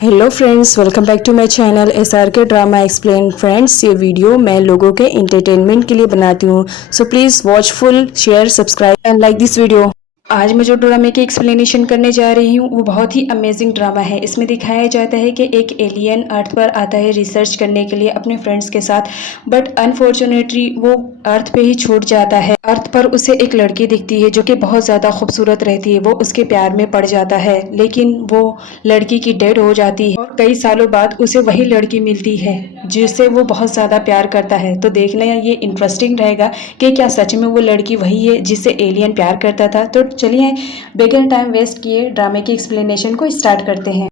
Hello friends, welcome back to my channel SRK drama explain. Friends, ये video मैं लोगों के एंटरटेनमेंट के लिए बनाती हूँ, so please watch full, share, subscribe and like this video. आज मैं जो ड्रामे की एक्सप्लेनेशन करने जा रही हूँ वो बहुत ही अमेजिंग ड्रामा है। इसमें दिखाया जाता है कि एक एलियन अर्थ पर आता है रिसर्च करने के लिए अपने फ्रेंड्स के साथ, बट अनफॉर्चुनेटली वो अर्थ पे ही छूट जाता है। अर्थ पर उसे एक लड़की दिखती है जो कि बहुत ज़्यादा खूबसूरत रहती है। वो उसके प्यार में पड़ जाता है, लेकिन वो लड़की की डेड हो जाती है और कई सालों बाद उसे वही लड़की मिलती है जिससे वो बहुत ज़्यादा प्यार करता है। तो देखना ये इंटरेस्टिंग रहेगा कि क्या सच में वो लड़की वही है जिससे एलियन प्यार करता था। तो चलिए बिगर टाइम वेस्ट किए ड्रामे की एक्सप्लेनेशन को स्टार्ट करते हैं।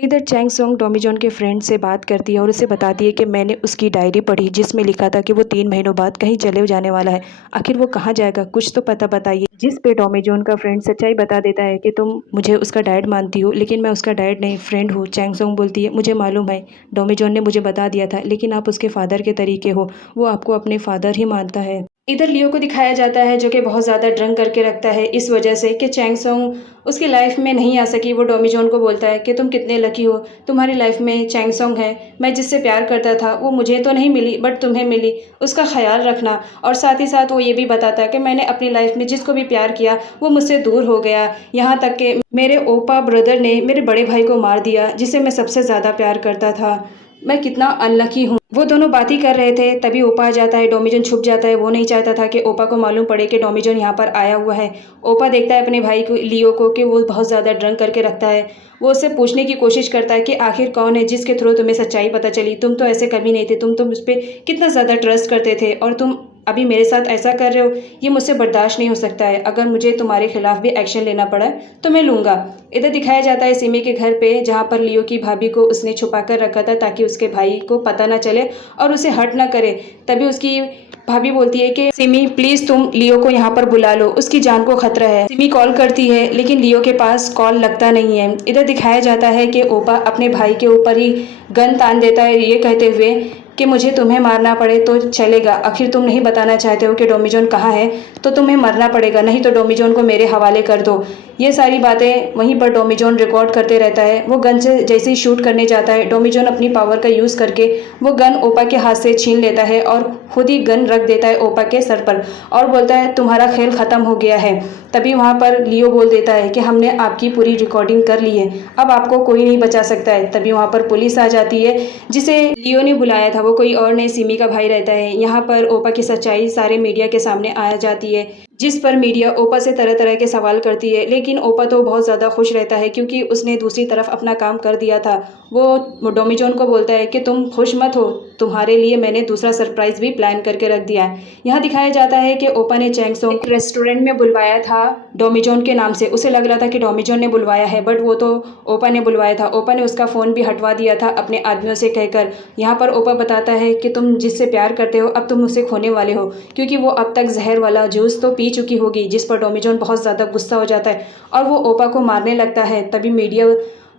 इधर चैंग सोंग डोमी जॉन के फ्रेंड से बात करती है और उसे बताती है कि मैंने उसकी डायरी पढ़ी जिसमें लिखा था कि वो 3 महीनों बाद कहीं चले जाने वाला है। आखिर वो कहाँ जाएगा, कुछ तो पता बताइए। जिस पे डोमी जॉन का फ्रेंड सच्चाई बता देता है कि तुम मुझे उसका डैड मानती हो, लेकिन मैं उसका डैड नहीं फ्रेंड हूँ। चैंग सोंग बोलती है मुझे मालूम है, डोमी जॉन ने मुझे बता दिया था, लेकिन आप उसके फादर के तरीके हो, वो आपको अपने फादर ही मानता है। इधर लियो को दिखाया जाता है जो कि बहुत ज़्यादा ड्रंक करके रखता है इस वजह से कि चैंग सोंग उसकी लाइफ में नहीं आ सकी। वो डोमी जॉन को बोलता है कि तुम कितने लकी हो, तुम्हारी लाइफ में चैंग सोंग है। मैं जिससे प्यार करता था वो मुझे तो नहीं मिली बट तुम्हें मिली, उसका ख्याल रखना। और साथ ही साथ वो ये भी बताता है कि मैंने अपनी लाइफ में जिसको भी प्यार किया वो मुझसे दूर हो गया, यहाँ तक कि मेरे ओपा ब्रदर ने मेरे बड़े भाई को मार दिया जिसे मैं सबसे ज़्यादा प्यार करता था। मैं कितना अनलकी हूँ। वो दोनों बात ही कर रहे थे, तभी ओपा आ जाता है। डोमी जॉन छुप जाता है, वो नहीं चाहता था कि ओपा को मालूम पड़े कि डोमी जॉन यहाँ पर आया हुआ है। ओपा देखता है अपने भाई को लियो को कि वो बहुत ज़्यादा ड्रंक करके रखता है। वो उससे पूछने की कोशिश करता है कि आखिर कौन है जिसके थ्रू तुम्हें सच्चाई पता चली। तुम तो ऐसे कभी नहीं थे, तुम उस पर कितना ज़्यादा ट्रस्ट करते थे और तुम अभी मेरे साथ ऐसा कर रहे हो, ये मुझसे बर्दाश्त नहीं हो सकता है। अगर मुझे तुम्हारे खिलाफ भी एक्शन लेना पड़ा तो मैं लूँगा। इधर दिखाया जाता है सिमी के घर पे, जहाँ पर लियो की भाभी को उसने छुपा कर रखा था ताकि उसके भाई को पता ना चले और उसे हर्ट ना करे। तभी उसकी भाभी बोलती है कि सिमी प्लीज तुम लियो को यहाँ पर बुला लो, उसकी जान को खतरा है। सिमी कॉल करती है लेकिन लियो के पास कॉल लगता नहीं है। इधर दिखाया जाता है कि ओपा अपने भाई के ऊपर ही गन तान देता है, ये कहते हुए कि मुझे तुम्हें मारना पड़े तो चलेगा, आखिर तुम नहीं बताना चाहते हो कि डोमी जॉन कहाँ है, तो तुम्हें मरना पड़ेगा, नहीं तो डोमी जॉन को मेरे हवाले कर दो। ये सारी बातें वहीं पर डोमी जॉन रिकॉर्ड करते रहता है। वो गन से जैसे ही शूट करने जाता है, डोमी जॉन अपनी पावर का यूज़ करके वो गन ओपा के हाथ से छीन लेता है और खुद ही गन रख देता है ओपा के सर पर और बोलता है तुम्हारा खेल ख़त्म हो गया है। तभी वहाँ पर लियो बोल देता है कि हमने आपकी पूरी रिकॉर्डिंग कर ली है, अब आपको कोई नहीं बचा सकता है। तभी वहाँ पर पुलिस आ जाती है, जिसे लियो ने बुलाया था वो कोई और नहीं सिमी का भाई रहता है। यहाँ पर ओपा की सच्चाई सारे मीडिया के सामने आ जाती है, जिस पर मीडिया ओपा से तरह तरह के सवाल करती है, लेकिन ओपा तो बहुत ज़्यादा खुश रहता है क्योंकि उसने दूसरी तरफ अपना काम कर दिया था। वो डोमी जॉन को बोलता है कि तुम खुश मत हो, तुम्हारे लिए मैंने दूसरा सरप्राइज़ भी प्लान करके रख दिया है। यहाँ दिखाया जाता है कि ओपा ने चैंग सोंग एक रेस्टोरेंट में बुलवाया था डोमी जॉन के नाम से। उसे लग रहा था कि डोमी जॉन ने बुलवाया है, बट वो तो ओपा ने बुलवाया था। ओपा ने उसका फ़ोन भी हटवा दिया था अपने आदमियों से कहकर। यहाँ पर ओपा बताता है कि तुम जिससे प्यार करते हो अब तुम उसे खोने वाले हो, क्योंकि वो अब तक जहर वाला जूस तो पी चुकी होगी। जिस पर डोमी जॉन बहुत ज़्यादा गुस्सा हो जाता है और वो ओपा को मारने लगता है। तभी मीडिया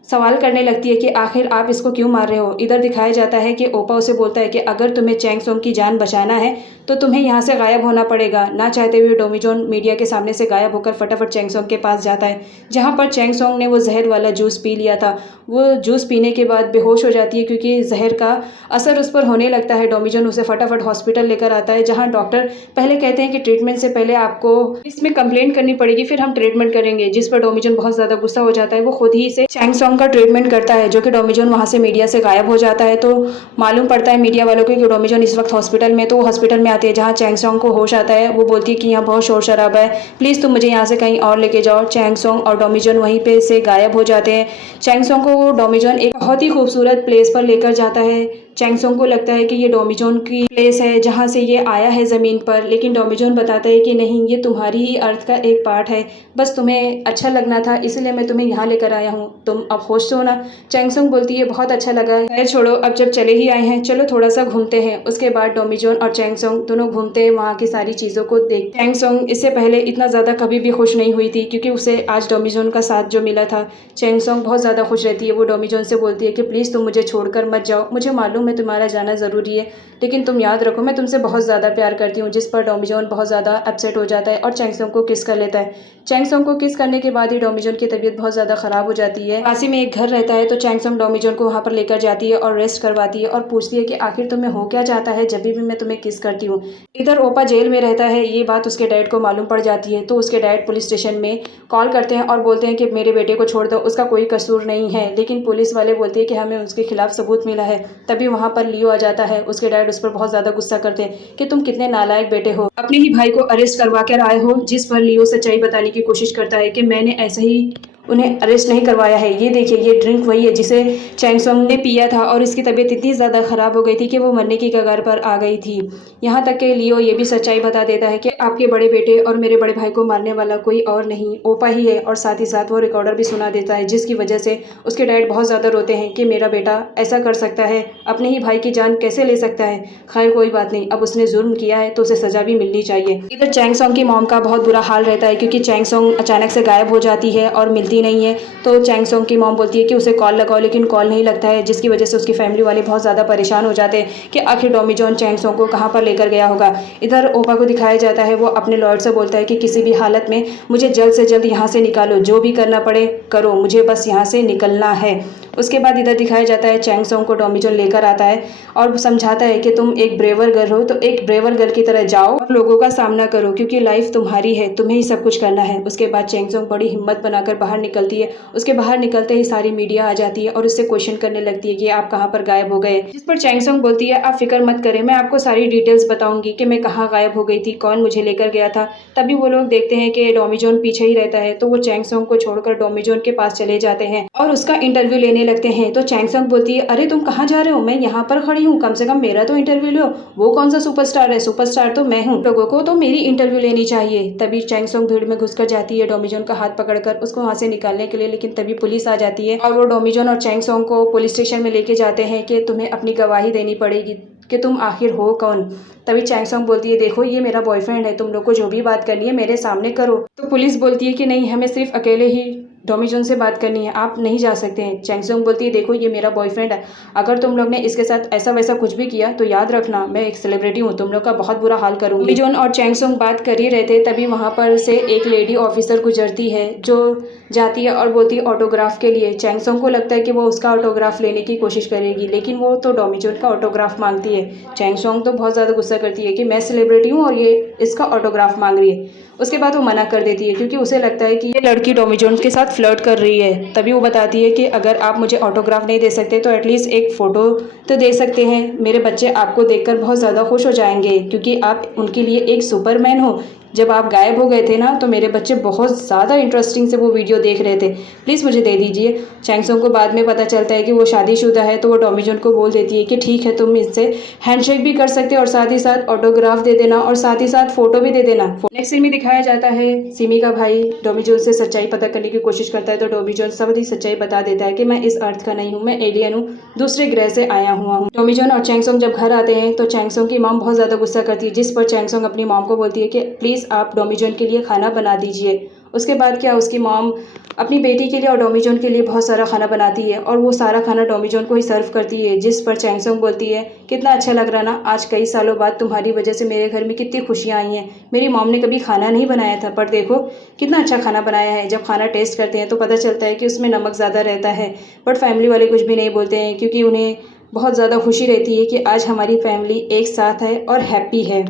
सवाल करने लगती है कि आखिर आप इसको क्यों मार रहे हो। इधर दिखाया जाता है कि ओपा उसे बोलता है कि अगर तुम्हें चैंग सोंग की जान बचाना है तो तुम्हें यहाँ से गायब होना पड़ेगा। ना चाहते हुए डोमी जॉन मीडिया के सामने से गायब होकर फटाफट चैंग सोंग के पास जाता है, जहाँ पर चैंग सोंग ने वो जहर वाला जूस पी लिया था। वो जूस पीने के बाद बेहोश हो जाती है क्योंकि जहर का असर उस पर होने लगता है। डोमी जॉन उसे फटाफट हॉस्पिटल लेकर आता है, जहाँ डॉक्टर पहले कहते हैं कि ट्रीटमेंट से पहले आपको इसमें कंप्लेंट करनी पड़ेगी, फिर हम ट्रीटमेंट करेंगे। जिस पर डोमी जॉन बहुत ज़्यादा गुस्सा हो जाता है, वो खुद ही से चैंग सोंग का ट्रीटमेंट करता है, जो कि डोमी जॉन वहाँ से मीडिया से गायब हो जाता है। तो मालूम पड़ता है मीडिया वालों को कि डोमी जॉन इस वक्त हॉस्पिटल में। तो वो हॉस्पिटल में आती है जहाँ चैंग सोंग को होश आता है। वो बोलती है कि यहाँ बहुत शोर शराबा है, प्लीज़ तुम मुझे यहाँ से कहीं और लेके जाओ। चैंग सोंग और डोमी जॉन वहीं पे से गायब हो जाते हैं। चैंग सोंग को डोमी जॉन एक बहुत ही खूबसूरत प्लेस पर लेकर जाता है। चैंग सोंग को लगता है कि ये डोमी जॉन की प्लेस है जहाँ से ये आया है ज़मीन पर, लेकिन डोमी जॉन बताता है कि नहीं, ये तुम्हारी ही अर्थ का एक पार्ट है, बस तुम्हें अच्छा लगना था इसलिए मैं तुम्हें यहाँ लेकर आया हूँ, तुम अब खुश हो ना। चैंग सोंग बोलती है बहुत अच्छा लगा, खैर छोड़ो, अब जब चले ही आए हैं चलो थोड़ा सा घूमते हैं। उसके बाद डोमी जॉन और चैंग सोंग दोनों घूमते हैं, वहाँ की सारी चीज़ों को देख। चैंग सोंग इससे पहले इतना ज़्यादा कभी भी खुश नहीं हुई थी क्योंकि उसे आज डोमी जॉन का साथ जो मिला था। चैंग सोंग बहुत ज़्यादा खुश रहती है। वो डोमी जॉन से बोलती है कि प्लीज़ तुम मुझे छोड़कर मत जाओ, मुझे मालूम मालूम है तुम्हारा जाना ज़रूरी है, लेकिन तुम याद रखो मैं तुमसे बहुत ज़्यादा प्यार करती हूँ। जिस पर डोमिजोन बहुत ज़्यादा अपसेट हो जाता है और चैंग सोंग को किस कर लेता है। चैंग सोंग को किस करने के बाद ही डोमिजोन की तबीयत बहुत ज़्यादा ख़राब हो जाती है। पास ही में एक घर रहता है तो चैंग सोंग डोमिजोन को वहाँ पर लेकर जाती है और रेस्ट करवाती है और पूछती है कि आखिर तुम्हें हो क्या चाहता है जब भी मैं तुम्हें किस करती हूँ। इधर ओपा जेल में रहता है, ये बात उसके डैड को मालूम पड़ जाती है तो उसके डैड पुलिस स्टेशन में कॉल करते हैं और बोलते हैं कि मेरे बेटे को छोड़ दो, उसका कोई कसूर नहीं है। लेकिन पुलिस वाले बोलते हैं कि हमें उसके खिलाफ सबूत मिला है। तभी वहाँ पर लियो आ जाता है। उसके डैड उस पर बहुत ज़्यादा गुस्सा करते हैं कि तुम कितने नालायक बेटे हो, अपने ही भाई को अरेस्ट करवा कर आए हो। जिस पर लियो सच्चाई बताने की कोशिश करता है कि मैंने ऐसे ही उन्हें अरेस्ट नहीं करवाया है। ये देखिए ये ड्रिंक वही है जिसे चैंग सोंग ने पिया था और इसकी तबीयत इतनी ज़्यादा ख़राब हो गई थी कि वो मरने की कगार पर आ गई थी। यहाँ तक कि लियो ये भी सच्चाई बता देता है कि आपके बड़े बेटे और मेरे बड़े भाई को मारने वाला कोई और नहीं ओपा ही है, और साथ ही साथ वो रिकॉर्डर भी सुना देता है जिसकी वजह से उसके डैड बहुत ज़्यादा रोते हैं कि मेरा बेटा ऐसा कर सकता है, अपने ही भाई की जान कैसे ले सकता है। खैर कोई बात नहीं, अब उसने जुर्म किया है तो उसे सज़ा भी मिलनी चाहिए। इधर चैंग सोंग की मॉम का बहुत बुरा हाल रहता है क्योंकि चैंग सोंग अचानक से गायब हो जाती है और मिलती नहीं है। तो चैंग सोंग की मॉम बोलती है कि उसे कॉल लगाओ, लेकिन कॉल नहीं लगता है जिसकी वजह से उसकी फैमिली वाले बहुत ज़्यादा परेशान हो जाते हैं कि आखिर डोमिजोन चैंग सोंग को कहाँ पर लेकर गया होगा। इधर ओपा को दिखाया जाता है, वो अपने लॉर्ड से बोलता है कि किसी भी हालत में मुझे जल्द से जल्द यहाँ से निकालो, जो भी करना पड़े करो, मुझे बस यहाँ से निकलना है। उसके बाद इधर दिखाया जाता है चैंग सोंग को डोमिजोन लेकर आता है और समझाता है कि तुम एक ब्रेवर गर्ल हो तो एक ब्रेवर गर्ल की तरह जाओ और लोगों का सामना करो क्योंकि लाइफ तुम्हारी है, तुम्हें ही सब कुछ करना है। उसके बाद चैंग सोंग बड़ी हिम्मत बनाकर बाहर निकलती है। उसके बाहर निकलते ही सारी मीडिया आ जाती है और उससे क्वेश्चन करने लगती है कि आप कहाँ पर गायब हो गए। जिस पर चैंग सोंग बोलती है आप फिक्र मत करें, मैं आपको सारी डिटेल्स बताऊंगी कि मैं कहाँ गायब हो गई थी, कौन मुझे लेकर गया था। तभी वो लोग देखते हैं कि डोमिजोन पीछे ही रहता है तो वो चैंग सोंग को छोड़कर डोमिजोन के पास चले जाते हैं और उसका इंटरव्यू लेने लगते हैं। तो चैंग सोंग बोलती है अरे तुम कहाँ जा रहे हो, मैं यहाँ पर खड़ी हूँ, कम से कम मेरा तो इंटरव्यू लो। वो कौन सा सुपरस्टार है, सुपरस्टार तो मैं हूँ, लोगों को तो मेरी इंटरव्यू लेनी चाहिए। तभी चैंग सोंग भीड़ में घुसकर जाती है डोमिजोन का हाथ पकड़कर उसको वहाँ से निकालने के लिए, लेकिन तभी पुलिस आ जाती है और वो डोमिजोन और चैंग सोंग को पुलिस स्टेशन में लेके जाते हैं कि तुम्हें अपनी गवाही देनी पड़ेगी कि तुम आखिर हो कौन। तभी चैंग सोंग बोलती है देखो ये मेरा बॉयफ्रेंड है, तुम लोग को जो भी बात करनी है मेरे सामने करो। तो पुलिस बोलती है कि नहीं, हमें सिर्फ अकेले ही डोमिजोन से बात करनी है, आप नहीं जा सकते हैं। चैंग सोंग बोलती है देखो ये मेरा बॉयफ्रेंड है, अगर तुम लोग ने इसके साथ ऐसा वैसा कुछ भी किया तो याद रखना मैं एक सेलिब्रिटी हूँ, तुम लोग का बहुत बुरा हाल करूँगी। डोमिजोन और चैंग सोंग बात कर ही रहे थे तभी वहाँ पर से एक लेडी ऑफिसर गुजरती है जो जाती है और बोलती है ऑटोग्राफ के लिए। चैंग सोंग को लगता है कि वो उसका ऑटोग्राफ लेने की कोशिश करेगी, लेकिन वो तो डोमिजोन का ऑटोग्राफ मांगती है। चैंग सोंग तो बहुत ज़्यादा गुस्सा करती है कि मैं सेलिब्रिटी हूँ और ये इसका ऑटोग्राफ मांग रही है। उसके बाद वो मना कर देती है क्योंकि उसे लगता है कि ये लड़की डोमिजोन के साथ फ्लर्ट कर रही है। तभी वो बताती है कि अगर आप मुझे ऑटोग्राफ नहीं दे सकते तो एटलीस्ट एक फ़ोटो तो दे सकते हैं, मेरे बच्चे आपको देखकर बहुत ज़्यादा खुश हो जाएंगे क्योंकि आप उनके लिए एक सुपरमैन हो। जब आप गायब हो गए थे ना तो मेरे बच्चे बहुत ज़्यादा इंटरेस्टिंग से वो वीडियो देख रहे थे, प्लीज़ मुझे दे दीजिए। चैंग सोंग को बाद में पता चलता है कि वो शादीशुदा है तो वो डोमिजोन को बोल देती है कि ठीक है तुम इससे हैंडशेक भी कर सकते हो और साथ ही साथ ऑटोग्राफ दे देना और साथ ही साथ फ़ोटो भी दे देना। नेक्स्ट सीन में दिखाया जाता है सिमी का भाई डोमिजोन से सच्चाई पता करने की कोशिश करता है तो डोमिजोन सारी सच्चाई बता देता है कि मैं इस अर्थ का नहीं हूँ, मैं एलियन हूँ, दूसरे ग्रह से आया हुआ हूँ। डोमिजोन और चैंग सोंग जब घर आते हैं तो चैंग सोंग की मॉम बहुत ज़्यादा गुस्सा करती है, जिस पर चैंग सोंग अपनी मॉम को बोलती है कि प्लीज़ आप डोमिजोन के लिए खाना बना दीजिए। उसके बाद क्या उसकी मॉम अपनी बेटी के लिए और डोमिजोन के लिए बहुत सारा खाना बनाती है और वो सारा खाना डोमिजोन को ही सर्व करती है। जिस पर चैंग सोंग बोलती है कितना अच्छा लग रहा ना, आज कई सालों बाद तुम्हारी वजह से मेरे घर में कितनी खुशियाँ आई हैं। मेरी मॉम ने कभी खाना नहीं बनाया था पर देखो कितना अच्छा खाना बनाया है। जब खाना टेस्ट करते हैं तो पता चलता है कि उसमें नमक ज़्यादा रहता है, बट फैमिली वाले कुछ भी नहीं बोलते हैं क्योंकि उन्हें बहुत ज़्यादा खुशी रहती है कि आज हमारी फैमिली एक साथ है और हैप्पी है।